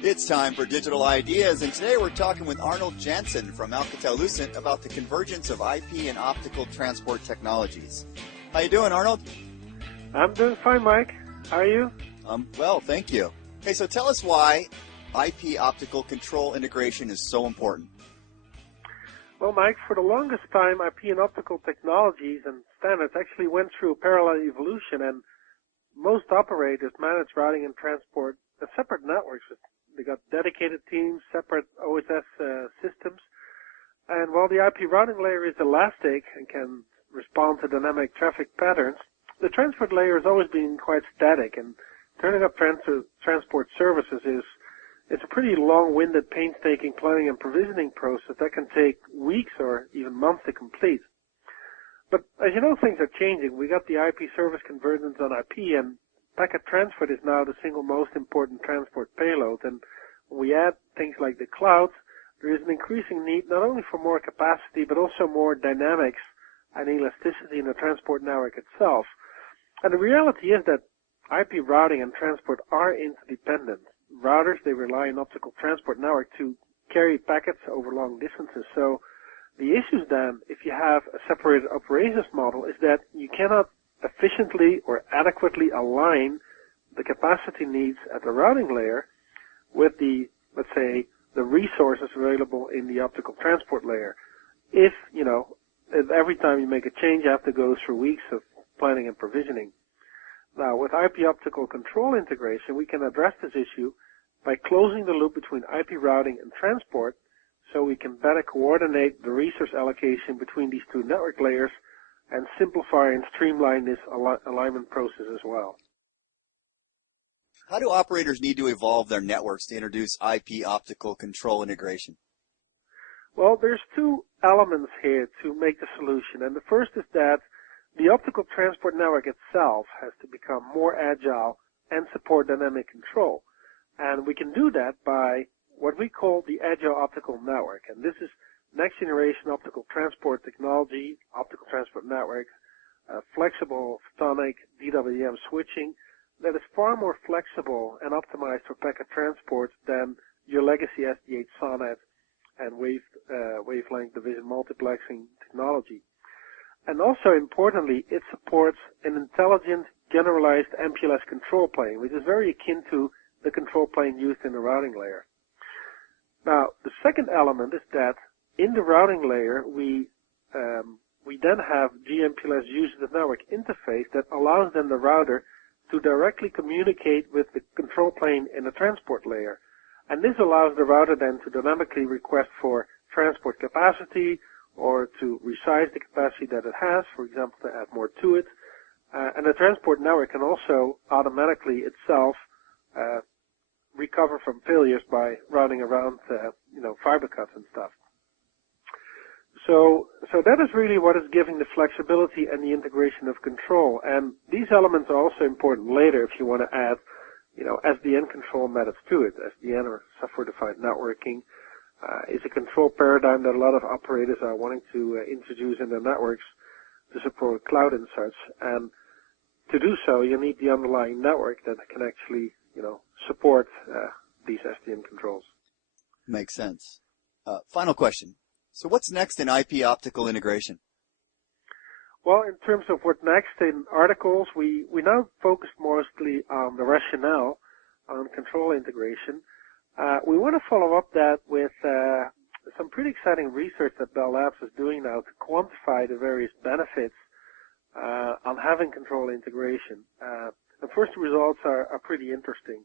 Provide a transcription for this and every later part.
It's time for Digital Ideas, and today we're talking with Arnold Jansen from Alcatel-Lucent about the convergence of IP and optical transport technologies. How you doing, Arnold? I'm doing fine, Mike. How are you? Well, thank you. Okay, so tell us why IP optical control integration is so important. Well, Mike, for the longest time, IP and optical technologies and standards actually went through a parallel evolution, and most operators manage routing and transport as separate networks. They got dedicated teams, separate OSS systems, and while the IP routing layer is elastic and can respond to dynamic traffic patterns, the transport layer has always been quite static, and turning up transport services is it's a pretty long-winded, painstaking planning and provisioning process that can take weeks or even months to complete. But as you know, things are changing. We got the IP service convergence on IP, and packet transport is now the single most important transport payload. And when we add things like the cloud, there is an increasing need not only for more capacity, but also more dynamics and elasticity in the transport network itself. And the reality is that IP routing and transport are interdependent. Routers, they rely on optical transport network to carry packets over long distances. So the issues then, if you have a separated operations model, is that you cannot efficiently or adequately align the capacity needs at the routing layer with the, let's say, the resources available in the optical transport layer. If every time you make a change, you have to go through weeks of planning and provisioning. Now, with IP optical control integration, we can address this issue by closing the loop between IP routing and transport so we can better coordinate the resource allocation between these two network layers and simplify and streamline this alignment process as well. How do operators need to evolve their networks to introduce IP optical control integration? Well, there's two elements here to make the solution, and the first is that the optical transport network itself has to become more agile and support dynamic control. And we can do that by what we call the agile optical network. And this is next generation optical transport technology, optical transport networks, flexible photonic DWDM switching that is far more flexible and optimized for packet transport than your legacy SD8 SONET and wavelength division multiplexing technology. And also importantly, it supports an intelligent, generalized MPLS control plane, which is very akin to the control plane used in the routing layer. Now, the second element is that in the routing layer, we then have GMPLS user network interface that allows then the router to directly communicate with the control plane in the transport layer. And this allows the router then to dynamically request for transport capacity, or to resize the capacity that it has, for example, to add more to it. And the transport network can also automatically itself recover from failures by routing around, fiber cuts and stuff. So that is really what is giving the flexibility and the integration of control. And these elements are also important later if you want to add, SDN control methods to it. SDN, or software-defined networking, is a control paradigm that a lot of operators are wanting to introduce in their networks to support cloud and such. And to do so, you need the underlying network that can actually, support these SDN controls. Makes sense. Final question. So what's next in IP optical integration? Well, in terms of what next in articles, we now focused mostly on the rationale on control integration. We want to follow up that with some pretty exciting research that Bell Labs is doing now to quantify the various benefits on having control integration. The first results are pretty interesting,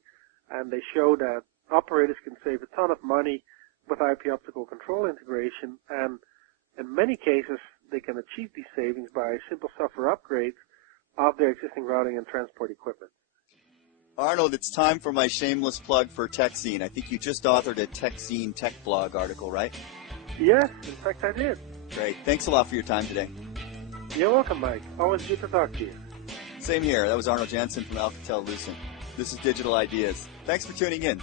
and they show that operators can save a ton of money with IP optical control integration, and in many cases they can achieve these savings by simple software upgrades of their existing routing and transport equipment. Arnold, it's time for my shameless plug for TechZine. I think you just authored a TechZine tech blog article, right? Yes, in fact I did. Great. Thanks a lot for your time today. You're welcome, Mike. Always good to talk to you. Same here. That was Arnold Jansen from Alcatel-Lucent. This is Digital Ideas. Thanks for tuning in.